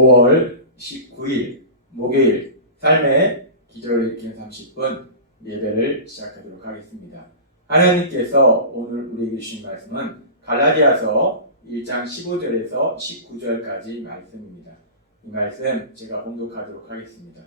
5월 19일 목요일 삶의 기적을 일으키는 30분 예배를 시작하도록 하겠습니다. 하나님께서 오늘 우리에게 주신 말씀은 갈라디아서 1장 15절에서 19절까지 말씀입니다. 이 말씀 제가 봉독하도록 하겠습니다.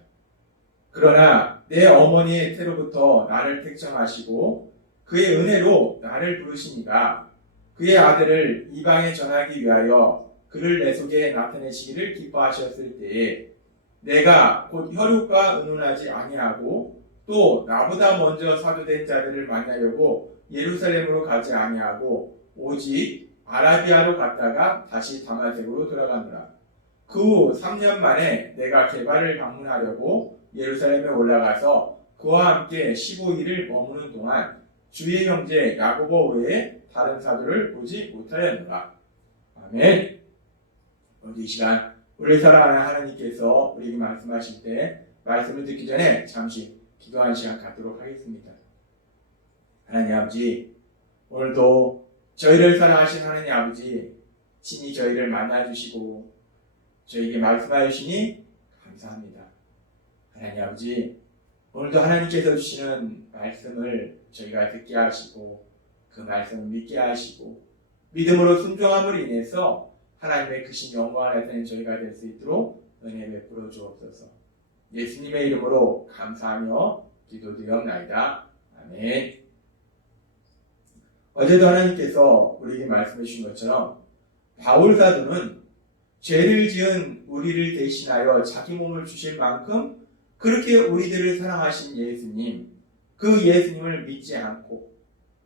그러나 내 어머니의 태로부터 나를 택정하시고 그의 은혜로 나를 부르시니가 그의 아들을 이방에 전하기 위하여 그를 내 속에 나타내시기를 기뻐하셨을 때에 내가 곧 혈육과 의논하지 아니하고 또 나보다 먼저 사도된 자들을 만나려고 예루살렘으로 가지 아니하고 오직 아라비아로 갔다가 다시 다마섹으로 돌아가노라. 그 후 3년 만에 내가 게바를 방문하려고 예루살렘에 올라가서 그와 함께 15일을 머무는 동안 주의 형제 야고보 외에 다른 사도를 보지 못하였노라. 아멘. 오늘 이 시간 우리 사랑하는 하나님께서 우리에게 말씀하실 때 말씀을 듣기 전에 잠시 기도하는 시간 갖도록 하겠습니다. 하나님 아버지, 오늘도 저희를 사랑하신 하나님 아버지 친히 저희를 만나주시고 저희에게 말씀하여 주시니 감사합니다. 하나님 아버지, 오늘도 하나님께서 주시는 말씀을 저희가 듣게 하시고 그 말씀을 믿게 하시고 믿음으로 순종함으로 인해서 하나님의 크신 영광을 나타내는 저희가 될 수 있도록 은혜 베풀어 주옵소서. 예수님의 이름으로 감사하며 기도드리옵나이다. 아멘. 어제도 하나님께서 우리에게 말씀해 주신 것처럼 바울 사도는 죄를 지은 우리를 대신하여 자기 몸을 주실 만큼 그렇게 우리들을 사랑하신 예수님, 그 예수님을 믿지 않고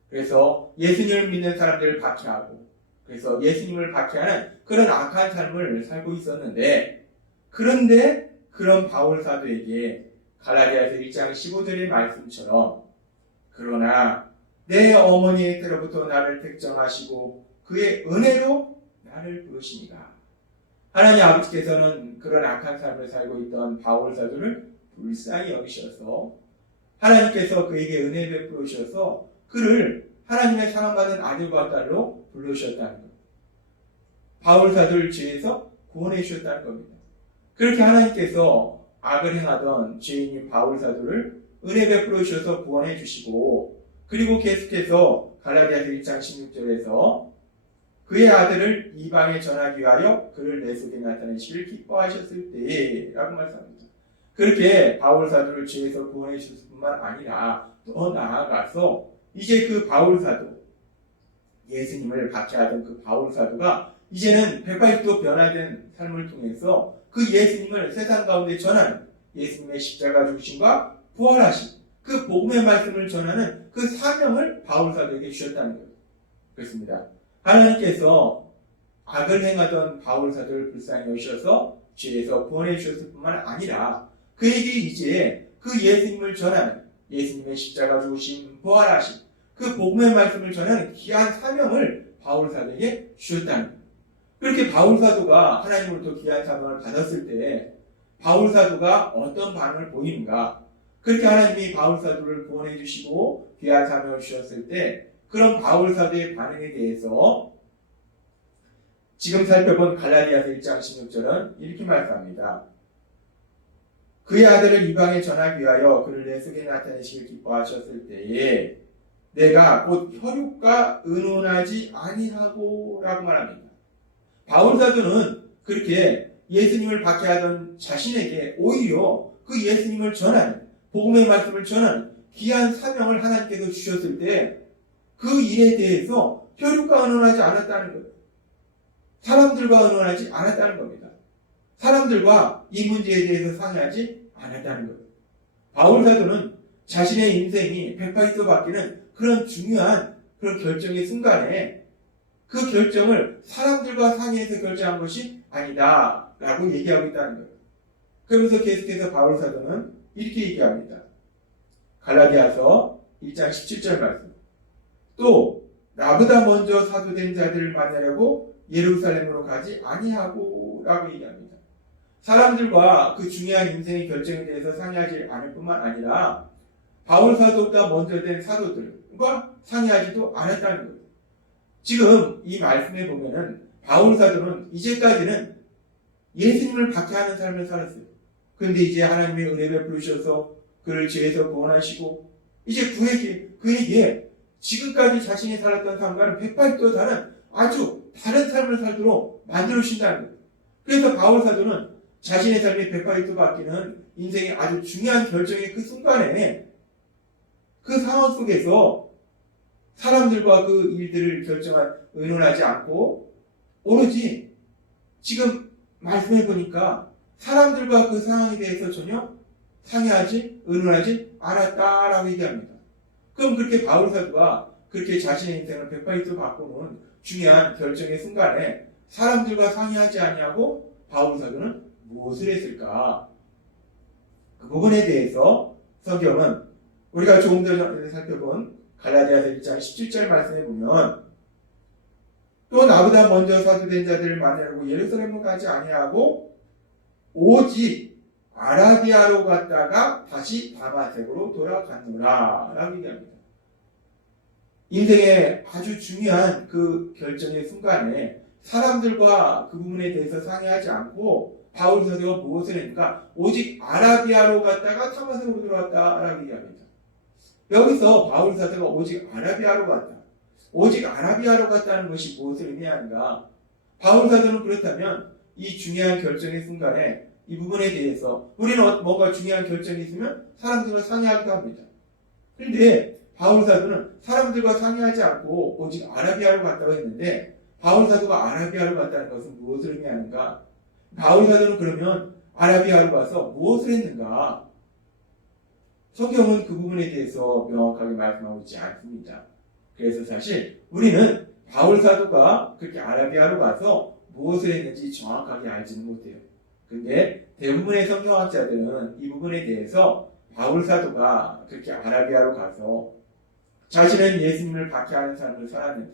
그래서 예수님을 믿는 사람들을 박해하고 그래서 예수님을 박해하는 그런 악한 삶을 살고 있었는데, 그런데 그런 바울 사도에게 갈라디아서 1장 15절의 말씀처럼 그러나 내 어머니의 때로부터 나를 택정하시고 그의 은혜로 나를 부르시니가, 하나님 아버지께서는 그런 악한 삶을 살고 있던 바울 사도를 불쌍히 여기셔서 하나님께서 그에게 은혜 베푸셔서 그를 하나님의 사랑받은 아들과 딸로 불러주셨다는 것. 바울 사도를 죄에서 구원해 주셨다는 겁니다. 그렇게 하나님께서 악을 행하던 죄인인 바울 사도를 은혜 베풀어 주셔서 구원해 주시고, 그리고 계속해서 갈라디아서 1장 16절에서 그의 아들을 이방에 전하기 위하여 그를 내 속에 나타내시기를 기뻐하셨을 때에 라고 말씀합니다. 그렇게 바울 사도를 죄에서 구원해 주셨을 뿐만 아니라 더 나아가서 이제 그 바울 사도, 예수님을 박해하던 그 바울 사도가 이제는 180도 변화된 삶을 통해서 그 예수님을 세상 가운데 전하는, 예수님의 십자가 죽으심과 부활하심, 그 복음의 말씀을 전하는 그 사명을 바울 사도에게 주셨다는 거예요. 그렇습니다. 하나님께서 악을 행하던 바울 사도를 불쌍히 여기셔서 죄에서 구원해 주셨을 뿐만 아니라 그에게 이제 그 예수님을 전하는, 예수님의 십자가 죽으심, 부활하심, 그 복음의 말씀을 전하는 귀한 사명을 바울 사도에게 주셨다는 거예요. 그렇게 바울 사도가 하나님으로부터 귀한 사명을 받았을 때 바울 사도가 어떤 반응을 보이는가? 그렇게 하나님이 바울 사도를 구원해 주시고 귀한 사명을 주셨을 때 그런 바울 사도의 반응에 대해서 지금 살펴본 갈라디아서 1장 16절은 이렇게 말씀합니다. 그의 아들을 이방에 전하기 위하여 그를 내 속에 나타내시길 기뻐하셨을 때에 내가 곧 혈육과 의논하지 아니하고 라고 말합니다. 바울 사도는 그렇게 예수님을 박해하던 자신에게 오히려 그 예수님을 전하는, 복음의 말씀을 전하는 귀한 사명을 하나님께서 주셨을 때 그 일에 대해서 혈육과 의논하지 않았다는 거예요. 사람들과 의논하지 않았다는 겁니다. 사람들과 이 문제에 대해서 상의하지 않았다는 거예요. 바울 사도는 자신의 인생이 180도 바뀌는 그런 중요한 그런 결정의 순간에 그 결정을 사람들과 상의해서 결정한 것이 아니다 라고 얘기하고 있다는 거예요. 그러면서 계속해서 바울 사도는 이렇게 얘기합니다. 갈라디아서 1장 17절 말씀. 또 나보다 먼저 사도된 자들을 만나려고 예루살렘으로 가지 아니하고 라고 얘기합니다. 사람들과 그 중요한 인생의 결정에 대해서 상의하지 않을 뿐만 아니라 바울 사도보다 먼저 된 사도들과 상의하지도 않았다는 거예요. 지금 이 말씀에 보면은 바울 사도는 이제까지는 예수님을 박해하는 삶을 살았어요. 근데 이제 하나님의 은혜 베풀으셔서 그를 죄에서 구원하시고 이제 그에게 지금까지 자신이 살았던 삶과는 180도 다른 아주 다른 삶을 살도록 만들어주신다는 거예요. 그래서 바울 사도는 자신의 삶이 180도 바뀌는 인생의 아주 중요한 결정의 그 순간에 그 상황 속에서 사람들과 그 일들을 의논하지 않고 오로지 지금 말씀해 보니까 사람들과 그 상황에 대해서 전혀 의논하지 않았다라고 얘기합니다. 그럼 그렇게 바울 사도가 그렇게 자신의 인생을 180도 바꾸는 중요한 결정의 순간에 사람들과 상의하지 아니하고 바울 사도는 무엇을 했을까? 그 부분에 대해서 성경은 우리가 조금 전에 살펴본 갈라디아서 1장 17절 말씀에 보면 또 나보다 먼저 사도된 자들을 만나려고 예루살렘을 가지 아니하고 오직 아라비아로 갔다가 다시 다마색으로 돌아갔노라 라고 얘기합니다. 인생의 아주 중요한 그 결정의 순간에 사람들과 그 부분에 대해서 상의하지 않고 바울 사도가 무엇을 했는가? 오직 아라비아로 갔다가 다마색으로 돌아왔다라고 얘기합니다. 여기서 바울 사도가 오직 아라비아로 갔다. 오직 아라비아로 갔다는 것이 무엇을 의미하는가? 바울 사도는 그렇다면 이 중요한 결정의 순간에 이 부분에 대해서 우리는 뭔가 중요한 결정이 있으면 사람들과 상의하기도 합니다. 그런데 바울 사도는 사람들과 상의하지 않고 오직 아라비아로 갔다고 했는데 바울 사도가 아라비아로 갔다는 것은 무엇을 의미하는가? 바울 사도는 그러면 아라비아로 가서 무엇을 했는가? 성경은 그 부분에 대해서 명확하게 말씀하고 있지 않습니다. 그래서 사실 우리는 바울 사도가 그렇게 아라비아로 가서 무엇을 했는지 정확하게 알지는 못해요. 근데 대부분의 성경학자들은 이 부분에 대해서 바울 사도가 그렇게 아라비아로 가서 자신은 예수님을 박해하는 삶을 살았는데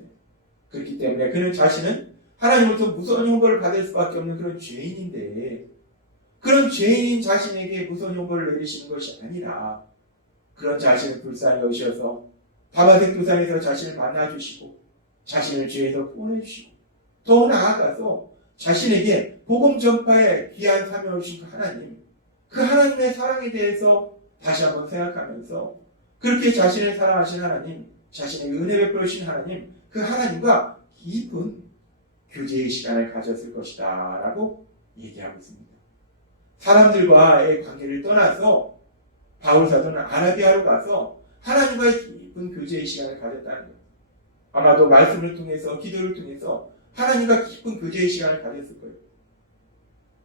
그렇기 때문에 그는 자신은 하나님으로부터 무서운 형벌을 받을 수밖에 없는 그런 죄인인데 그런 죄인인 자신에게 무서운 형벌을 내리시는 것이 아니라 그런 자신을 불쌍히 여기셔서 다마색 도상에서 자신을 만나주시고 자신을 죄에서 구원해주시고 더 나아가서 자신에게 복음 전파에 귀한 사명을 주신 그 하나님의 사랑에 대해서 다시 한번 생각하면서 그렇게 자신을 사랑하신 하나님, 자신에게 은혜 베풀어 주신 하나님, 그 하나님과 깊은 교제의 시간을 가졌을 것이다 라고 얘기하고 있습니다. 사람들과의 관계를 떠나서 바울 사도는 아라비아로 가서 하나님과의 깊은 교제의 시간을 가졌다는 거예요. 아마도 말씀을 통해서 기도를 통해서 하나님과 깊은 교제의 시간을 가졌을 거예요.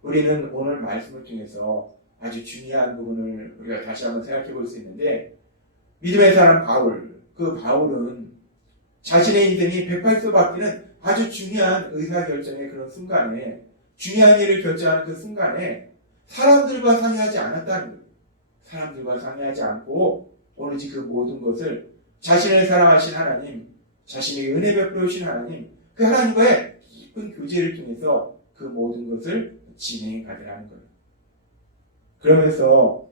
우리는 오늘 말씀을 통해서 아주 중요한 부분을 우리가 다시 한번 생각해 볼 수 있는데 믿음의 사람 바울, 그 바울은 자신의 인생이 180도 바뀌는 아주 중요한 의사결정의 그런 순간에 중요한 일을 결정하는 그 순간에 사람들과 상의하지 않았다는 거예요. 사람들과 상의하지 않고 오로지 그 모든 것을 자신을 사랑하신 하나님, 자신에게 은혜 베풀어 주신 하나님, 그 하나님과의 깊은 교제를 통해서 그 모든 것을 진행해 가더라는 거예요. 그러면서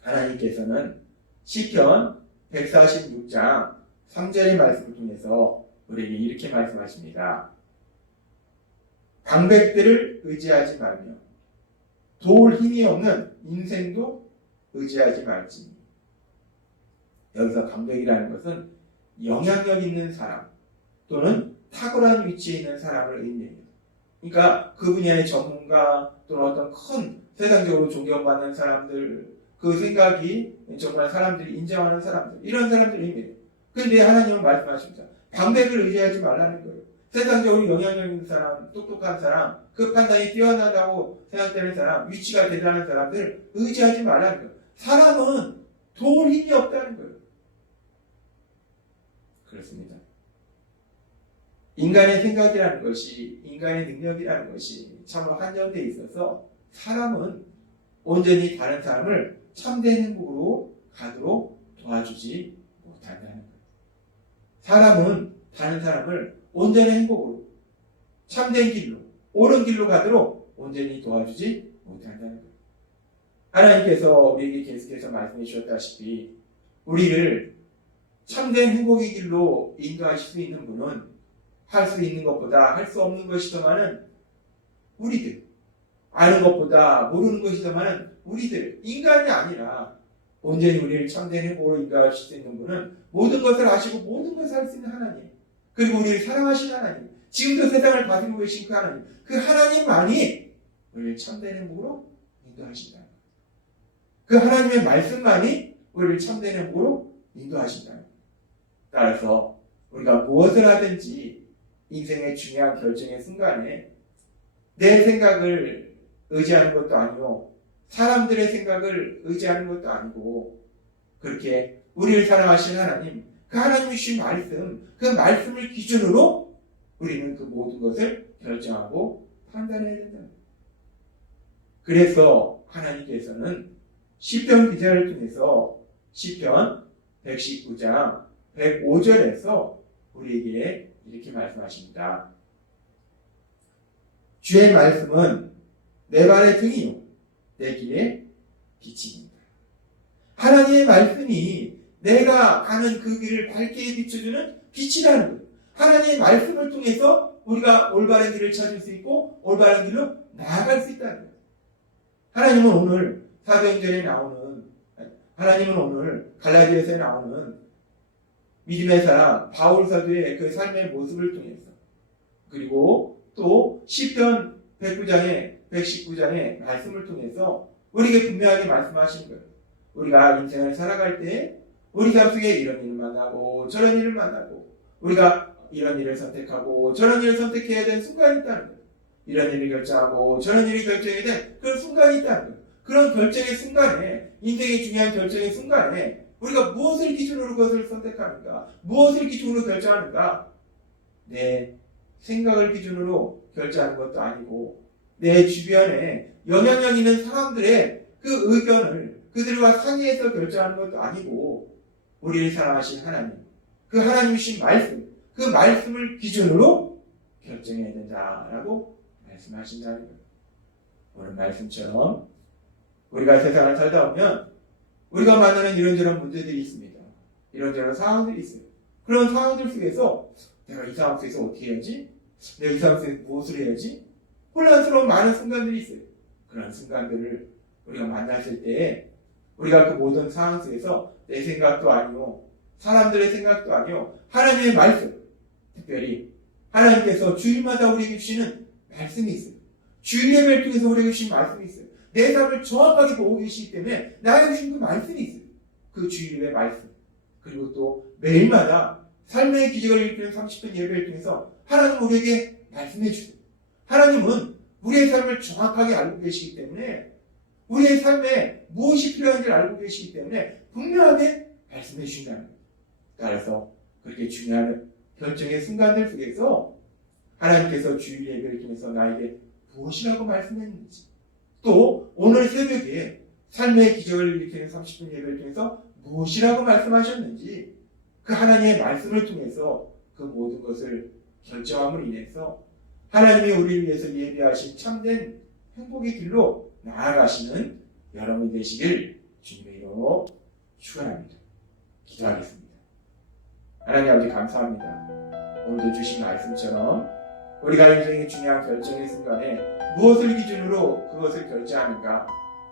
하나님께서는 시편 146장 3절의 말씀을 통해서 우리에게 이렇게 말씀하십니다. 방백들을 의지하지 말며 도울 힘이 없는 인생도 의지하지 말지니. 여기서 방백이라는 것은 영향력 있는 사람 또는 탁월한 위치에 있는 사람을 의미해요. 그러니까 그 분야의 전문가 또는 어떤 큰 세상적으로 존경받는 사람들, 그 생각이 정말 사람들이 인정하는 사람들, 이런 사람들을 의미해요. 그런데 하나님은 말씀하십니다. 방백을 의지하지 말라는 거예요. 세상적으로 영향력 있는 사람, 똑똑한 사람, 그 판단이 뛰어나다고 생각되는 사람, 위치가 대단한 사람들을 의지하지 말라는 거예요. 사람은 도울 힘이 없다는 거예요. 그렇습니다. 인간의 생각이라는 것이, 인간의 능력이라는 것이 참으로 한정되어 있어서 사람은 온전히 다른 사람을 참된 행복으로 가도록 도와주지 못한다는 거예요. 사람은 다른 사람을 온전한 행복으로, 참된 길로, 옳은 길로 가도록 온전히 도와주지 못한다는 거예요. 하나님께서 우리에게 계속해서 말씀해 주셨다시피 우리를 참된 행복의 길로 인도하실 수 있는 분은 할 수 있는 것보다 할 수 없는 것이 더 많은 우리들, 아는 것보다 모르는 것이 더 많은 우리들, 인간이 아니라 온전히 우리를 참된 행복으로 인도하실 수 있는 분은 모든 것을 아시고 모든 것을 할 수 있는 하나님, 그리고 우리를 사랑하시는 하나님, 지금도 세상을 다스리고 계신 그 하나님만이 우리를 참된 행복으로 인도하신다. 그 하나님의 말씀만이 우리를 참된 행복으로 인도하신다. 따라서 우리가 무엇을 하든지 인생의 중요한 결정의 순간에 내 생각을 의지하는 것도 아니고 사람들의 생각을 의지하는 것도 아니고 그렇게 우리를 사랑하시는 하나님, 그 하나님이 주신 말씀, 그 말씀을 기준으로 우리는 그 모든 것을 결정하고 판단해야 된다. 그래서 하나님께서는 시편 기자를 통해서 시편 119장 105절에서 우리에게 이렇게 말씀하십니다. 주의 말씀은 내 발의 등이요 내 길의 빛입니다. 하나님의 말씀이 내가 가는 그 길을 밝게 비춰주는 빛이라는 거예요. 하나님의 말씀을 통해서 우리가 올바른 길을 찾을 수 있고 올바른 길로 나아갈 수 있다는 거예요. 하나님은 오늘 사도행전에 나오는, 하나님은 오늘 갈라디아서에 나오는 믿음의 사람 바울 사도의 그 삶의 모습을 통해서, 그리고 또 시편 119장의 말씀을 통해서 우리에게 분명하게 말씀하신 거예요. 우리가 인생을 살아갈 때 우리 삶 속에 이런 일을 만나고 저런 일을 만나고 우리가 이런 일을 선택하고 저런 일을 선택해야 되는 순간이 있다는 거예요. 이런 일을 결정하고 저런 일을 결정해야 되는 그런 순간이 있다는 거예요. 그런 결정의 순간에, 인생의 중요한 결정의 순간에 우리가 무엇을 기준으로 그것을 선택하는가, 무엇을 기준으로 결정하는가, 내 생각을 기준으로 결정하는 것도 아니고 내 주변에 영향력 있는 사람들의 그 의견을 그들과 상의해서 결정하는 것도 아니고 우리를 사랑하신 하나님, 그 하나님이신 말씀, 그 말씀을 기준으로 결정해야 된다라고 말씀하신다는 거예요. 오늘 말씀처럼 우리가 세상을 살다 보면 우리가 만나는 이런저런 문제들이 있습니다. 이런저런 상황들이 있어요. 그런 상황들 속에서 내가 이 상황 속에서 어떻게 해야지? 내가 이 상황 속에서 무엇을 해야지? 혼란스러운 많은 순간들이 있어요. 그런 순간들을 우리가 만났을 때 우리가 그 모든 상황 속에서 내 생각도 아니고 사람들의 생각도 아니고 하나님의 말씀, 특별히 하나님께서 주일마다 우리에게 주시는 말씀이 있어요. 주일 예배를 통해서 우리에게 주신 말씀이 있어요. 내 삶을 정확하게 보고 계시기 때문에 나에게 주신 그 말씀이 있어요. 그 주일 예배 말씀, 그리고 또 매일마다 삶의 기적을 일으키는 30분 예배를 통해서 하나님 우리에게 말씀해 주세요. 하나님은 우리의 삶을 정확하게 알고 계시기 때문에 우리의 삶에 무엇이 필요한지를 알고 계시기 때문에 분명하게 말씀해 주신다는 거예요. 따라서 그렇게 중요한 결정의 순간들 속에서 하나님께서 주일 예배를 통해서 나에게 무엇이라고 말씀했는지, 또 오늘 새벽에 삶의 기적을 일으키는 30분 예배를 통해서 무엇이라고 말씀하셨는지 그 하나님의 말씀을 통해서 그 모든 것을 결정함으로 인해서 하나님이 우리를 위해서 예비하신 참된 행복의 길로 나아가시는 여러분이 되시길 주님의 이름으로 축원합니다. 기도하겠습니다. 하나님 아버지 감사합니다. 오늘도 주신 말씀처럼 우리가 인생의 중요한 결정의 순간에 무엇을 기준으로 그것을 결정하는가,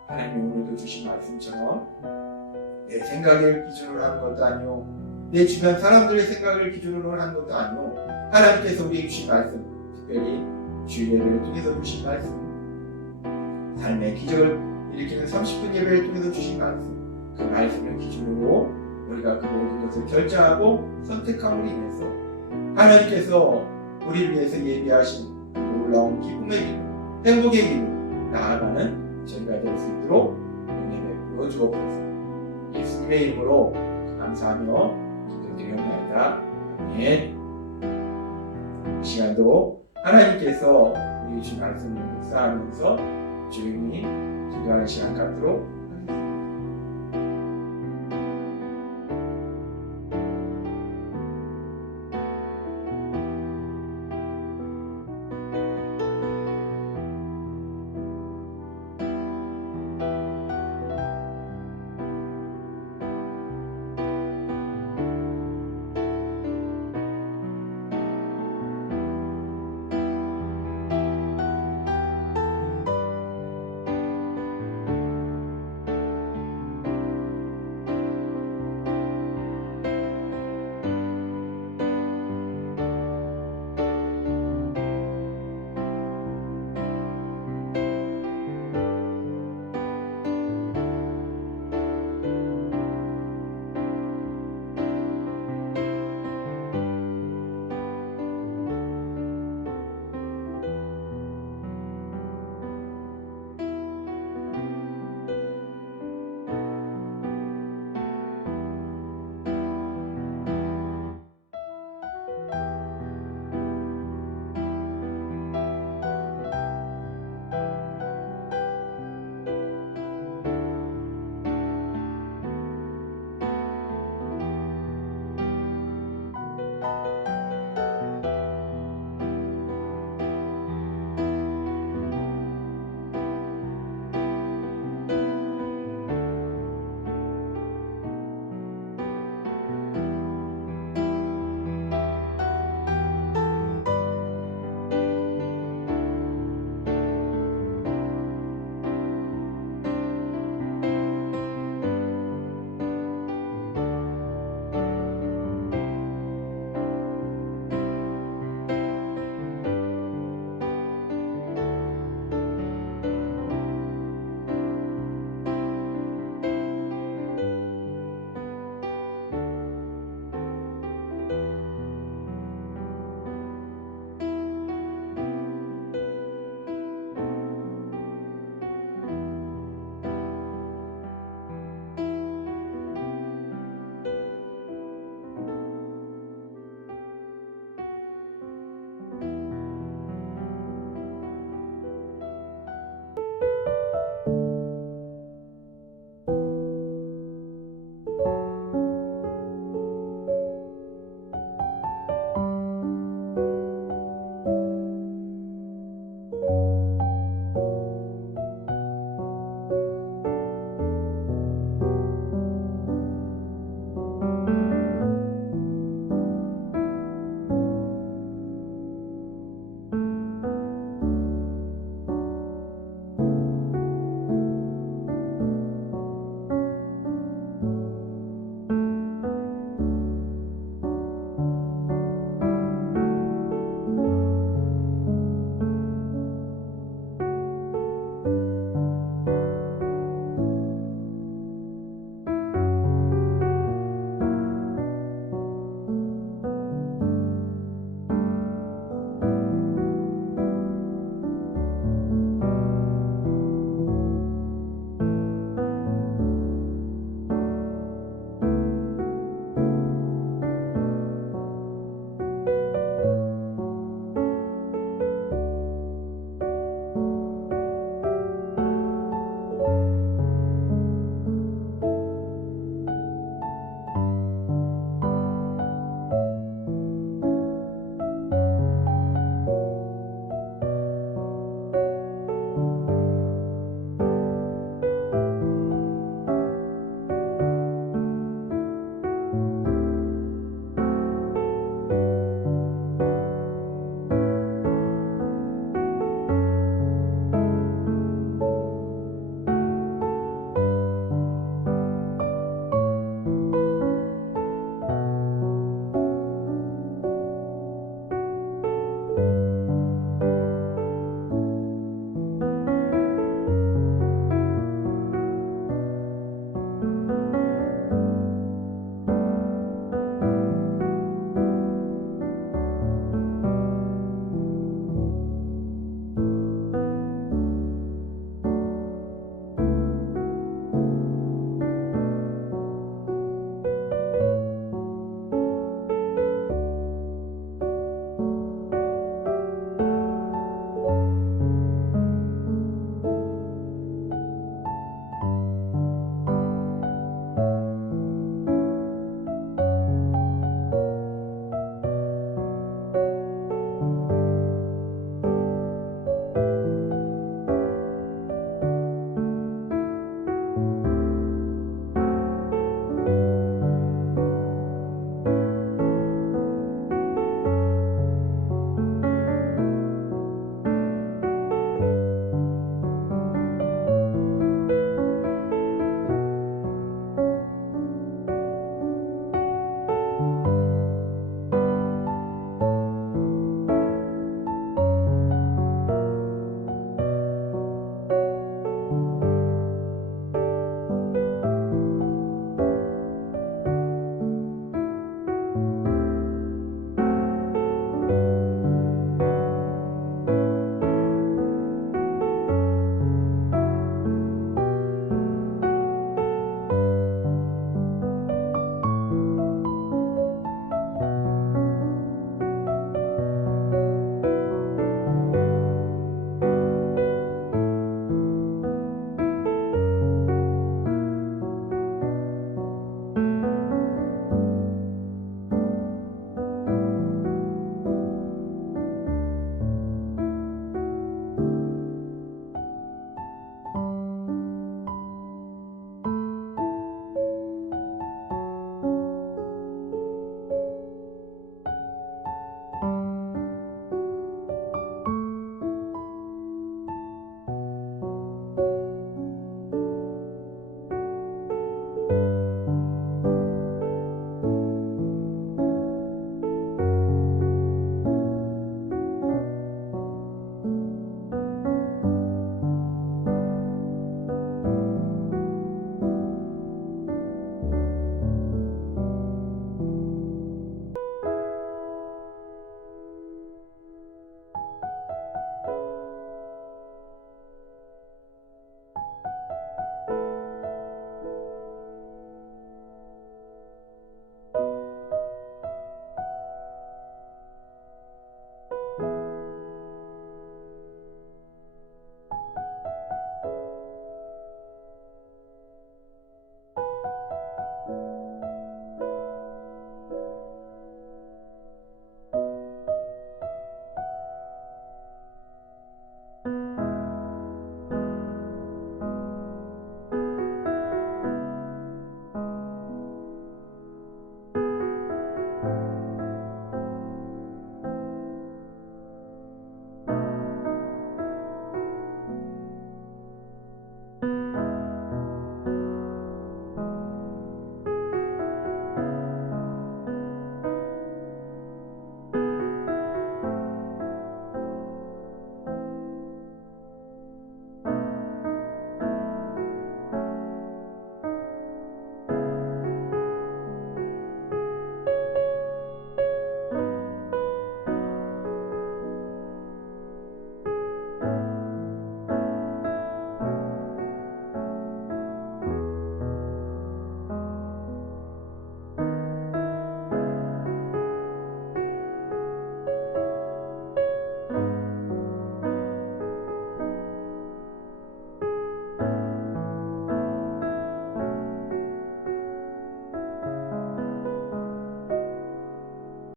하나님 오늘도 주신 말씀처럼 내 생각을 기준으로 하는 것도 아니요 내 주변 사람들의 생각을 기준으로 하는 것도 아니요 하나님께서 우리에게 주신 말씀, 특별히 주일 예배를 통해서 주신 말씀, 삶의 기적을 일으키는 30분 예배를 통해서 주신 말씀, 그 말씀을 기준으로 우리가 그 모든 것을 결정하고 선택함으로 인해서 하나님께서 우리를 위해서 예비하신 놀라운 기쁨의 길, 행복의 길로 나아가는 저희가 될 수 있도록 은혜 베풀어 주옵소서. 예수님의 이름으로 감사하며 기도드리옵나이다. 아멘. 이 시간도 하나님께서 우리 주신 말씀을 묵상하면서 조용히 기도하는 시간 갖도록